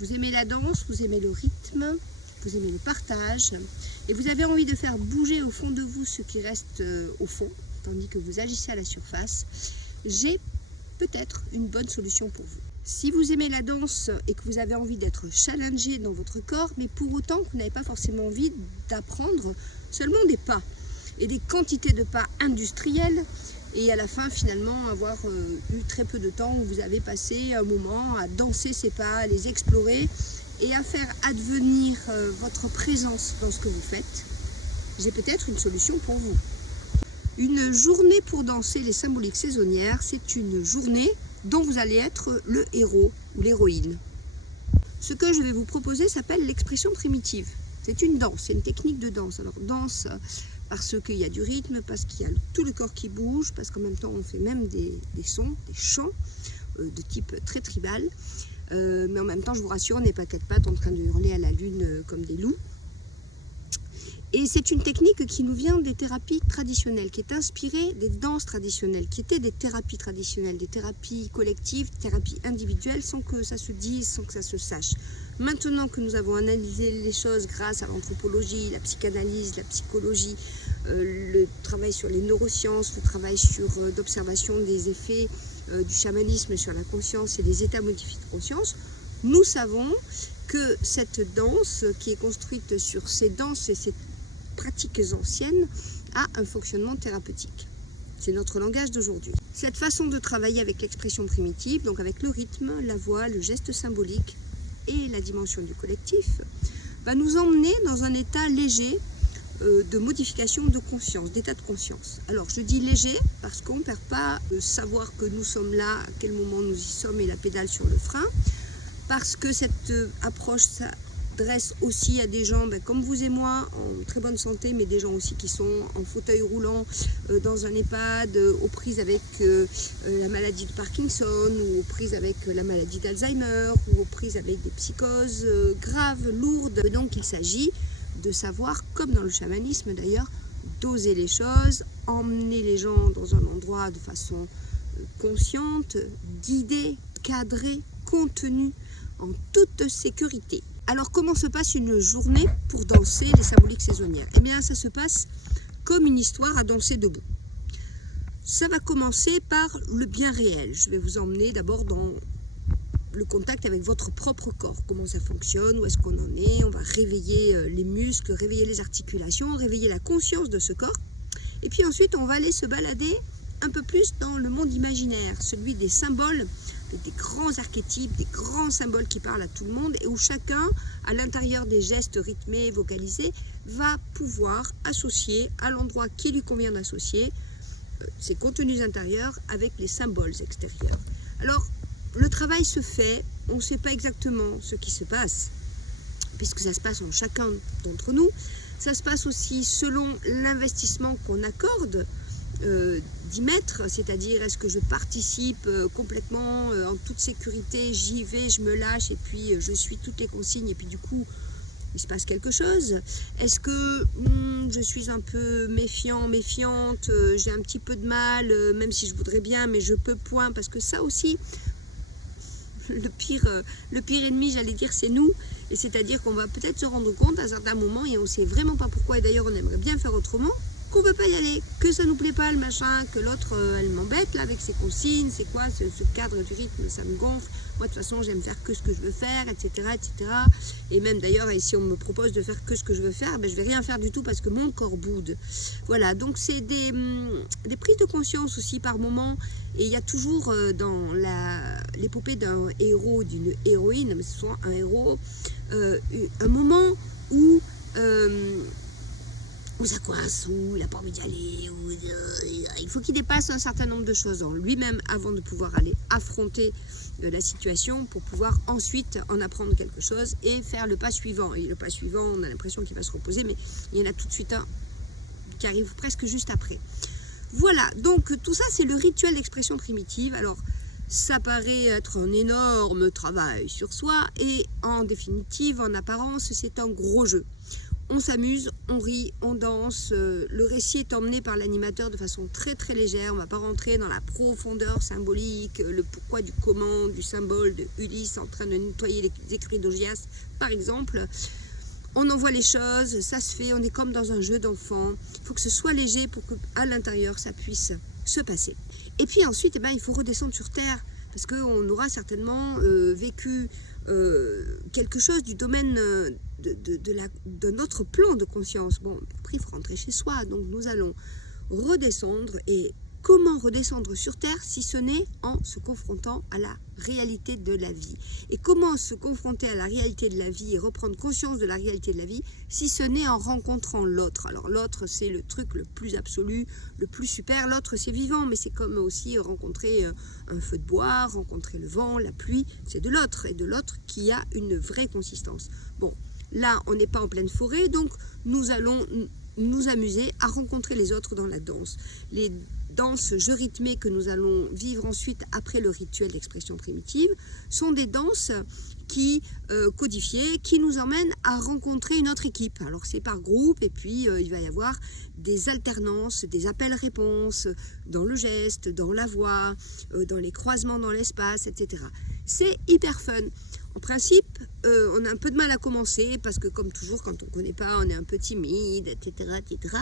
Vous aimez la danse, vous aimez le rythme, vous aimez le partage et vous avez envie de faire bouger au fond de vous ce qui reste au fond, tandis que vous agissez à la surface. J'ai peut-être une bonne solution pour vous. Si vous aimez la danse et que vous avez envie d'être challengé dans votre corps, mais pour autant que vous n'avez pas forcément envie d'apprendre seulement des pas et des quantités de pas industriels, et à la fin finalement avoir eu très peu de temps où vous avez passé un moment à danser ces pas, à les explorer et à faire advenir votre présence dans ce que vous faites, j'ai peut-être une solution pour vous. Une journée pour danser les symboliques saisonnières, c'est une journée dont vous allez être le héros ou l'héroïne. Ce que je vais vous proposer s'appelle l'expression primitive. C'est une danse, c'est une technique de danse. Alors danse parce qu'il y a du rythme, parce qu'il y a tout le corps qui bouge, parce qu'en même temps on fait même des sons, des chants de type très tribal. Mais en même temps, je vous rassure, on n'est pas quatre pattes en train de hurler à la lune comme des loups. Et c'est une technique qui nous vient des thérapies traditionnelles, qui est inspirée des danses traditionnelles, qui étaient des thérapies traditionnelles, des thérapies collectives, des thérapies individuelles, sans que ça se dise, sans que ça se sache. Maintenant que nous avons analysé les choses grâce à l'anthropologie, la psychanalyse, la psychologie, le travail sur les neurosciences, le travail sur d'observation des effets du chamanisme sur la conscience et les états modifiés de conscience, nous savons que cette danse qui est construite sur ces danses et ces pratiques anciennes a un fonctionnement thérapeutique. C'est notre langage d'aujourd'hui. Cette façon de travailler avec l'expression primitive, donc avec le rythme, la voix, le geste symbolique et la dimension du collectif, va nous emmener dans un état léger de modification de conscience, d'état de conscience. Alors je dis léger parce qu'on ne perd pas de savoir que nous sommes là, à quel moment nous y sommes et la pédale sur le frein, parce que cette approche s'adresse aussi à des gens comme vous et moi, en très bonne santé, mais des gens aussi qui sont en fauteuil roulant dans un EHPAD, aux prises avec la maladie de Parkinson, ou aux prises avec la maladie d'Alzheimer, ou aux prises avec des psychoses graves, lourdes. Donc il s'agit de savoir, comme dans le chamanisme d'ailleurs, doser les choses, emmener les gens dans un endroit de façon consciente, guidée, cadrée, contenue, en toute sécurité. Alors comment se passe une journée pour danser les symboliques saisonnières? Eh bien ça se passe comme une histoire à danser debout. Ça va commencer par le bien réel. Je vais vous emmener d'abord dans le contact avec votre propre corps, comment ça fonctionne, où est-ce qu'on en est. On va réveiller les muscles, réveiller les articulations, réveiller la conscience de ce corps. Et puis ensuite, on va aller se balader un peu plus dans le monde imaginaire, celui des symboles, des grands archétypes, des grands symboles qui parlent à tout le monde et où chacun, à l'intérieur des gestes rythmés, vocalisés, va pouvoir associer à l'endroit qui lui convient d'associer ses contenus intérieurs avec les symboles extérieurs. Alors, le travail se fait, on ne sait pas exactement ce qui se passe, puisque ça se passe en chacun d'entre nous. Ça se passe aussi selon l'investissement qu'on accorde d'y mettre, c'est-à-dire est-ce que je participe complètement en toute sécurité, j'y vais, je me lâche et puis je suis toutes les consignes et puis du coup il se passe quelque chose. Est-ce que je suis un peu méfiant, méfiante, j'ai un petit peu de mal, même si je voudrais bien, mais je peux point, parce que ça aussi, le pire ennemi, j'allais dire, c'est nous. Et c'est-à-dire qu'on va peut-être se rendre compte à un certain moment, et on ne sait vraiment pas pourquoi, et d'ailleurs on aimerait bien faire autrement, qu'on ne veut pas y aller, que ça nous plaît pas le machin, que l'autre elle m'embête là avec ses consignes, c'est quoi ce cadre du rythme, ça me gonfle, moi de toute façon j'aime faire que ce que je veux faire, etc. etc. Et même d'ailleurs, et si on me propose de faire que ce que je veux faire, ben, je vais rien faire du tout parce que mon corps boude. Voilà, donc c'est des prises de conscience aussi par moment, et il y a toujours dans l'épopée d'un héros, d'une héroïne, mais ce soit un héros, un moment où ça coince, où il n'a pas envie d'y aller, où il faut qu'il dépasse un certain nombre de choses en lui-même avant de pouvoir aller affronter la situation pour pouvoir ensuite en apprendre quelque chose et faire le pas suivant. Et le pas suivant, on a l'impression qu'il va se reposer, mais il y en a tout de suite un qui arrive presque juste après. Voilà, donc tout ça c'est le rituel d'expression primitive. Alors ça paraît être un énorme travail sur soi et en définitive, en apparence, c'est un gros jeu. On s'amuse, on rit, on danse. Le récit est emmené par l'animateur de façon très très légère. On ne va pas rentrer dans la profondeur symbolique, le pourquoi du comment, du symbole de Ulysse en train de nettoyer les écrits d'Augias, par exemple. On envoie les choses, ça se fait, on est comme dans un jeu d'enfant. Il faut que ce soit léger pour qu'à l'intérieur, ça puisse se passer. Et puis ensuite, il faut redescendre sur Terre, parce qu'on aura certainement vécu quelque chose du domaine de notre plan de conscience. Bon, après, il faut rentrer chez soi, donc nous allons redescendre. Et comment redescendre sur Terre si ce n'est en se confrontant à la réalité de la vie? Et comment se confronter à la réalité de la vie et reprendre conscience de la réalité de la vie si ce n'est en rencontrant l'autre? Alors l'autre, c'est le truc le plus absolu, le plus super. L'autre, c'est vivant, mais c'est comme aussi rencontrer un feu de bois, rencontrer le vent, la pluie. C'est de l'autre, et de l'autre qui a une vraie consistance. Bon, là, on n'est pas en pleine forêt, donc nous allons nous amuser à rencontrer les autres dans la danse. Les danses jeux rythmés que nous allons vivre ensuite après le rituel d'expression primitive sont des danses qui codifiées, qui nous emmènent à rencontrer une autre équipe. Alors c'est par groupe, et puis il va y avoir des alternances, des appels-réponses dans le geste, dans la voix, dans les croisements dans l'espace, etc. C'est hyper fun. En principe, on a un peu de mal à commencer parce que comme toujours, quand on ne connaît pas, on est un peu timide, etc., etc.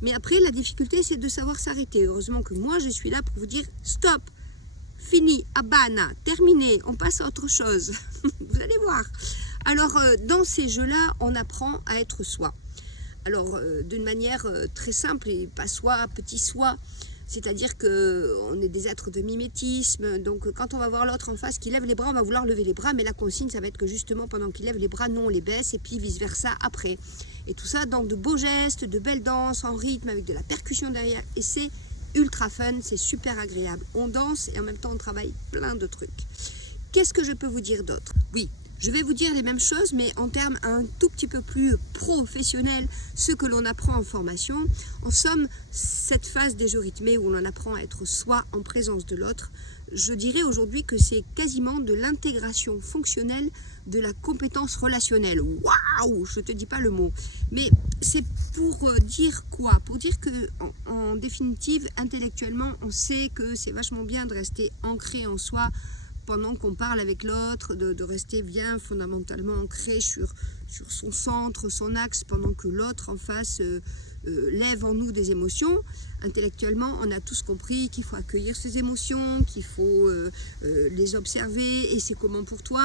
Mais après, la difficulté, c'est de savoir s'arrêter. Heureusement que moi, je suis là pour vous dire stop, fini, abana, terminé, on passe à autre chose. Vous allez voir. Alors, dans ces jeux-là, on apprend à être soi. Alors, d'une manière très simple, et pas soi, petit soi. C'est-à-dire qu'on est des êtres de mimétisme, donc quand on va voir l'autre en face qui lève les bras, on va vouloir lever les bras, mais la consigne, ça va être que justement, pendant qu'il lève les bras, nous, on les baisse, et puis vice-versa après. Et tout ça dans de beaux gestes, de belles danses, en rythme, avec de la percussion derrière, et c'est ultra fun, c'est super agréable. On danse, et en même temps, on travaille plein de trucs. Qu'est-ce que je peux vous dire d'autre? Oui, je vais vous dire les mêmes choses, mais en termes un tout petit peu plus professionnels, ce que l'on apprend en formation. En somme, cette phase des jeux rythmés où l'on apprend à être soi en présence de l'autre, je dirais aujourd'hui que c'est quasiment de l'intégration fonctionnelle de la compétence relationnelle. Waouh, je ne te dis pas le mot. Mais c'est pour dire quoi? Pour dire que, en définitive, intellectuellement, on sait que c'est vachement bien de rester ancré en soi pendant qu'on parle avec l'autre, de rester bien fondamentalement ancré sur son centre, son axe, pendant que l'autre en face lève en nous des émotions. Intellectuellement, on a tous compris qu'il faut accueillir ces émotions, qu'il faut les observer, et c'est comment pour toi?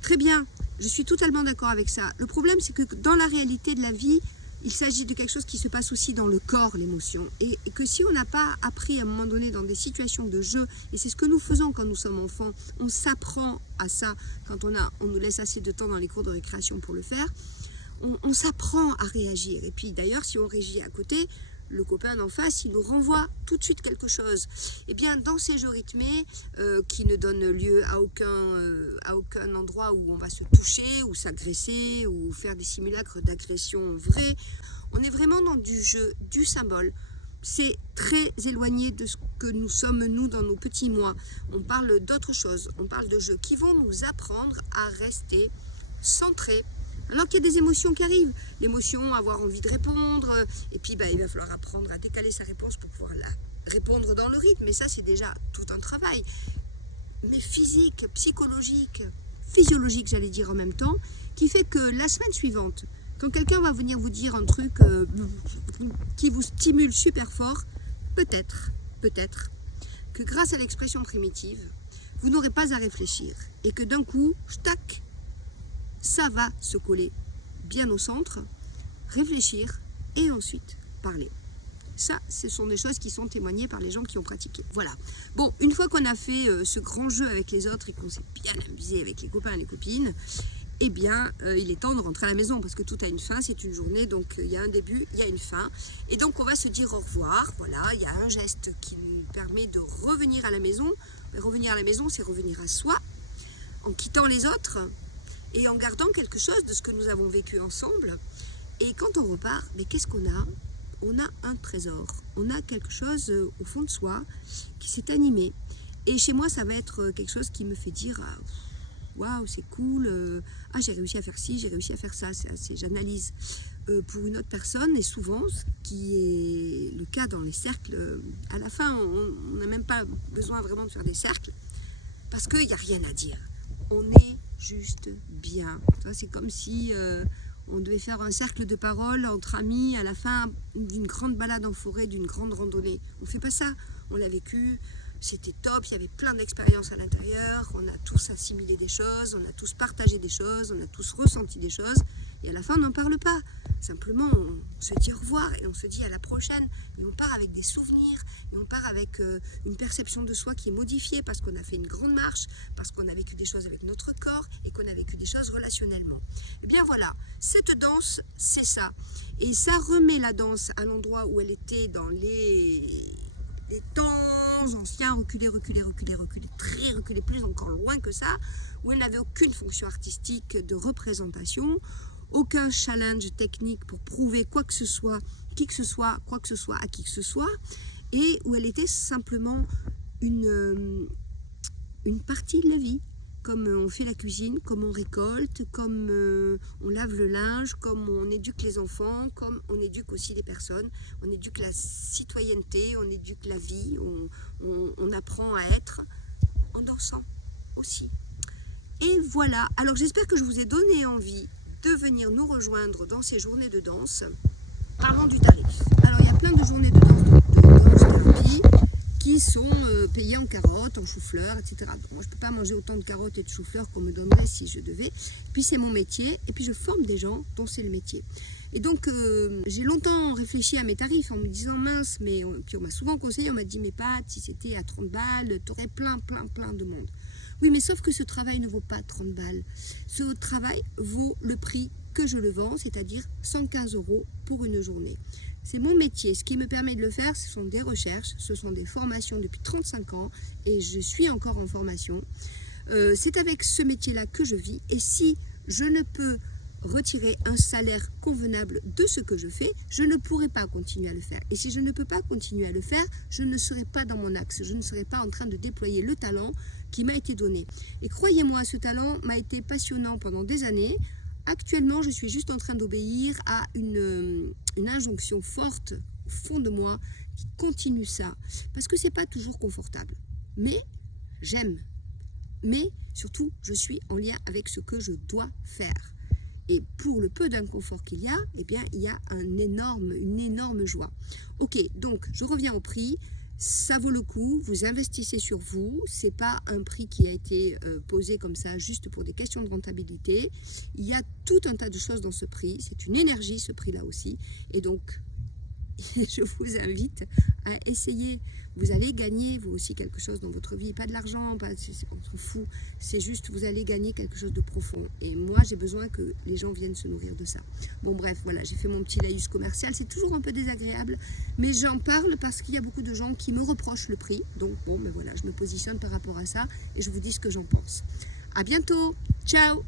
Très bien, je suis totalement d'accord avec ça. Le problème, c'est que dans la réalité de la vie, il s'agit de quelque chose qui se passe aussi dans le corps, l'émotion. Et que si on n'a pas appris à un moment donné dans des situations de jeu, et c'est ce que nous faisons quand nous sommes enfants, on s'apprend à ça quand on nous laisse assez de temps dans les cours de récréation pour le faire, on s'apprend à réagir. Et puis d'ailleurs, si on réagit à côté, le copain d'en face, il nous renvoie tout de suite quelque chose. Et bien, dans ces jeux rythmés, qui ne donnent lieu à aucun endroit où on va se toucher, ou s'agresser, ou faire des simulacres d'agression vraie, on est vraiment dans du jeu, du symbole. C'est très éloigné de ce que nous sommes, nous, dans nos petits mois. On parle d'autre chose, on parle de jeux qui vont nous apprendre à rester centrés. Alors qu'il y a des émotions qui arrivent, l'émotion, avoir envie de répondre, et puis il va falloir apprendre à décaler sa réponse pour pouvoir la répondre dans le rythme, mais ça c'est déjà tout un travail, mais physique, psychologique, physiologique j'allais dire en même temps, qui fait que la semaine suivante, quand quelqu'un va venir vous dire un truc qui vous stimule super fort, peut-être que grâce à l'expression primitive, vous n'aurez pas à réfléchir, et que d'un coup, tac, ça va se coller bien au centre, réfléchir et ensuite parler. Ça, ce sont des choses qui sont témoignées par les gens qui ont pratiqué. Voilà. Bon, une fois qu'on a fait ce grand jeu avec les autres et qu'on s'est bien amusé avec les copains et les copines, eh bien, il est temps de rentrer à la maison parce que tout a une fin, c'est une journée, donc il y a un début, il y a une fin. Et donc, on va se dire au revoir. Voilà, il y a un geste qui nous permet de revenir à la maison. Mais revenir à la maison, c'est revenir à soi, en quittant les autres, et en gardant quelque chose de ce que nous avons vécu ensemble. Et quand on repart, mais qu'est-ce qu'on a? On a un trésor. On a quelque chose au fond de soi qui s'est animé. Et chez moi, ça va être quelque chose qui me fait dire waouh, c'est cool, j'ai réussi à faire ci, j'ai réussi à faire ça. J'analyse. pour une autre personne, et souvent, ce qui est le cas dans les cercles, à la fin, on n'a même pas besoin vraiment de faire des cercles, parce qu'il n'y a rien à dire. On est juste bien. C'est comme si on devait faire un cercle de parole entre amis à la fin d'une grande balade en forêt, d'une grande randonnée. On ne fait pas ça. On l'a vécu, c'était top, il y avait plein d'expériences à l'intérieur, on a tous assimilé des choses, on a tous partagé des choses, on a tous ressenti des choses, et à la fin on n'en parle pas. Simplement on se dit au revoir et on se dit à la prochaine, et on part avec des souvenirs, et on part avec une perception de soi qui est modifiée parce qu'on a fait une grande marche, parce qu'on a vécu des choses avec notre corps et qu'on a vécu des choses relationnellement. Et bien voilà, cette danse c'est ça, et ça remet la danse à l'endroit où elle était dans les temps anciens, reculés, très reculés, plus encore loin que ça, où elle n'avait aucune fonction artistique de représentation, aucun challenge technique pour prouver quoi que ce soit, qui que ce soit, quoi que ce soit à qui que ce soit, et où elle était simplement une partie de la vie, comme on fait la cuisine, comme on récolte, comme on lave le linge, comme on éduque les enfants, comme on éduque aussi les personnes, on éduque la citoyenneté, on éduque la vie, on apprend à être en dansant aussi. Et voilà, alors j'espère que je vous ai donné envie de venir nous rejoindre dans ces journées de danse. Parlons du tarif. Alors il y a plein de journées de danse qui sont payées en carottes, en chou-fleur, etc. Bon, je ne peux pas manger autant de carottes et de chou-fleur qu'on me donnerait si je devais. Puis c'est mon métier, et puis je forme des gens dont c'est le métier. Et donc j'ai longtemps réfléchi à mes tarifs en me disant mince, mais puis on m'a souvent conseillé, on m'a dit mais Pat, si c'était à 30 balles, tu aurais plein de monde. Oui, mais sauf que ce travail ne vaut pas 30 balles. Ce travail vaut le prix que je le vends, c'est-à-dire 115 € pour une journée. C'est mon métier. Ce qui me permet de le faire, ce sont des recherches, ce sont des formations depuis 35 ans et je suis encore en formation. C'est avec ce métier-là que je vis, et si je ne peux retirer un salaire convenable de ce que je fais, je ne pourrai pas continuer à le faire. Et si je ne peux pas continuer à le faire, je ne serai pas dans mon axe, je ne serai pas en train de déployer le talent qui m'a été donné. Et croyez-moi, ce talent m'a été passionnant pendant des années. Actuellement, je suis juste en train d'obéir à une injonction forte au fond de moi qui continue ça. Parce que c'est pas toujours confortable. Mais j'aime. Mais surtout, je suis en lien avec ce que je dois faire. Et pour le peu d'inconfort qu'il y a, eh bien, il y a une énorme joie. Ok, donc je reviens au prix. Ça vaut le coup, vous investissez sur vous, c'est pas un prix qui a été posé comme ça juste pour des questions de rentabilité. Il y a tout un tas de choses dans ce prix, c'est une énergie ce prix-là aussi, et donc je vous invite à essayer. Vous allez gagner vous aussi quelque chose dans votre vie, pas de l'argent, on s'en fout, c'est juste vous allez gagner quelque chose de profond, et moi j'ai besoin que les gens viennent se nourrir de ça. Bon bref, voilà, j'ai fait mon petit laïus commercial, c'est toujours un peu désagréable, mais j'en parle parce qu'il y a beaucoup de gens qui me reprochent le prix, donc bon, mais voilà, je me positionne par rapport à ça, et je vous dis ce que j'en pense. À bientôt, ciao.